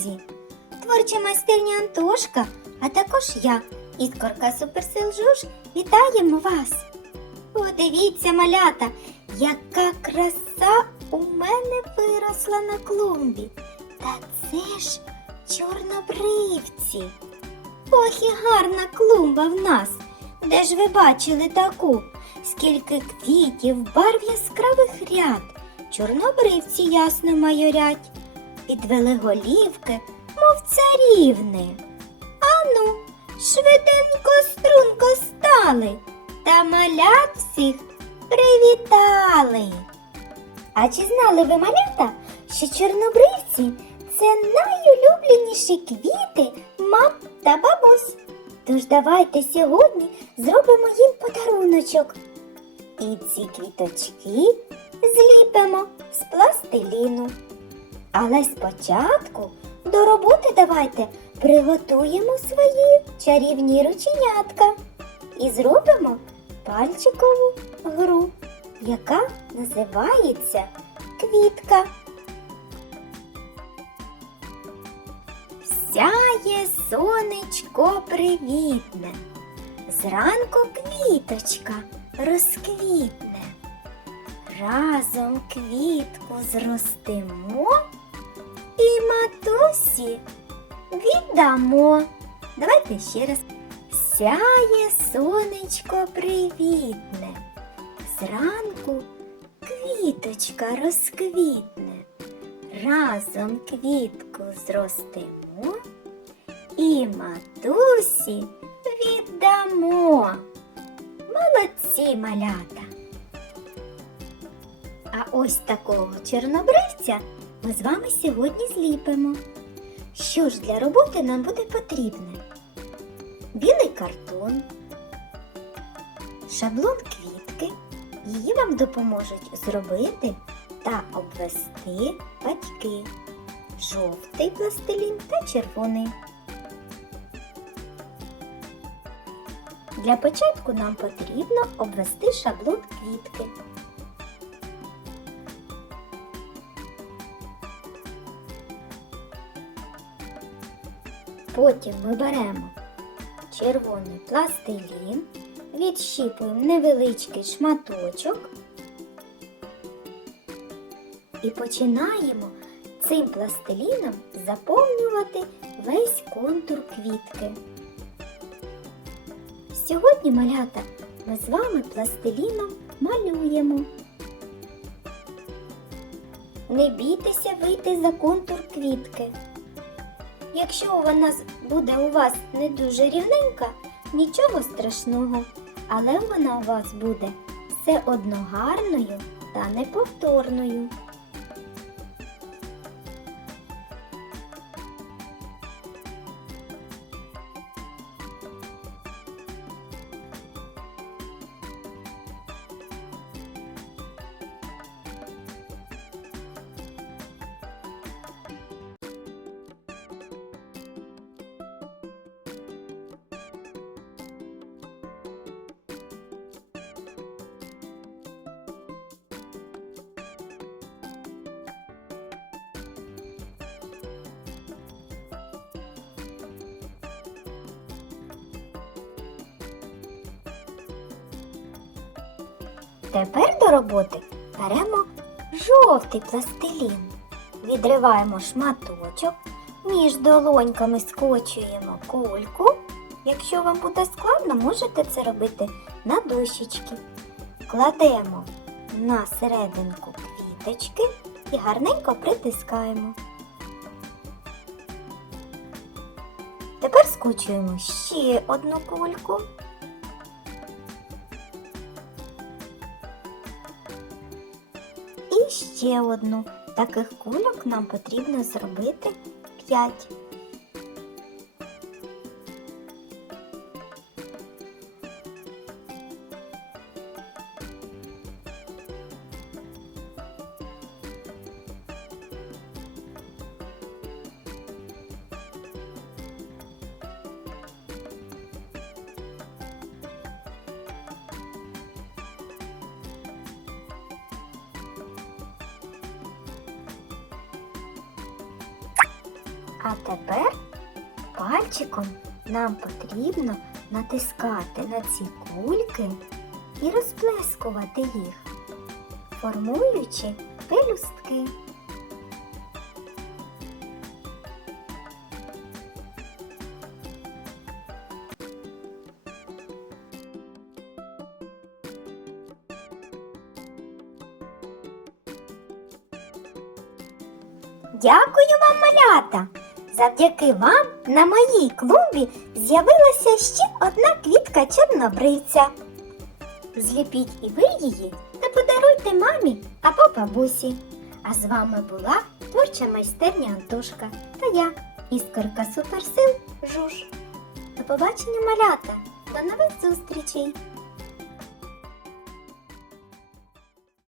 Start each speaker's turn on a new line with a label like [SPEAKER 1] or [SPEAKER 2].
[SPEAKER 1] друзі! Творча майстерня Антошка, а також я, іскорка Суперсил Жуж, вітаємо вас! Подивіться, малята, яка краса у мене виросла на клумбі. Та це ж чорнобривці. Ох і гарна клумба в нас. Де ж ви бачили таку? Скільки квітів, барв яскравих ряд, чорнобривці ясно майорять підвели голівки, мов царівни. Ану, швиденько струнко стали та малят всіх привітали. А чи знали ви малята, що чорнобривці це найулюбленіші квіти мам та бабусь? Тож давайте сьогодні зробимо їм подаруночок. І ці квіточки зліпимо з пластиліну. Але спочатку до роботи давайте приготуємо свої чарівні рученятка і зробимо пальчикову гру, яка називається квітка. Сяє сонечко привітне, зранку квіточка розквітне. Разом квітку зростимо і матусі віддамо. Давайте ще раз. Сяє сонечко привітне, зранку квіточка розквітне. Разом квітку зростимо і матусі віддамо. Молодці малята. А ось такого чорнобривця ми з вами сьогодні зліпимо. Що ж для роботи нам буде потрібне? Білий картон, шаблон квітки. Її вам допоможуть зробити та обвести батьки, жовтий пластилін та червоний. Для початку нам потрібно обвести шаблон квітки. Потім ми беремо червоний пластилін, відщіпуємо невеличкий шматочок і починаємо цим пластиліном заповнювати весь контур квітки. Сьогодні, малята, ми з вами пластиліном малюємо. Не бійтеся вийти за контур квітки. Якщо вона буде у вас не дуже рівненька, нічого страшного, але вона у вас буде все одно гарною та неповторною. Тепер до роботи беремо жовтий пластилін. Відриваємо шматочок, між долоньками скочуємо кульку. Якщо вам буде складно, можете це робити на дощечки. Кладемо на серединку квіточки і гарненько притискаємо. Тепер скочуємо ще одну кульку. Ще одну. Таких кульок нам потрібно зробити 5. А тепер пальчиком нам потрібно натискати на ці кульки і розплескувати їх, формуючи пелюстки. Дякую вам, малята! Завдяки вам на моїй клумбі з'явилася ще одна квітка чорнобривця. Зліпіть і ви її та подаруйте мамі або бабусі. А з вами була творча майстерня Антошка та я, іскорка суперсил Жуж. До побачення, малята! До нових зустрічей!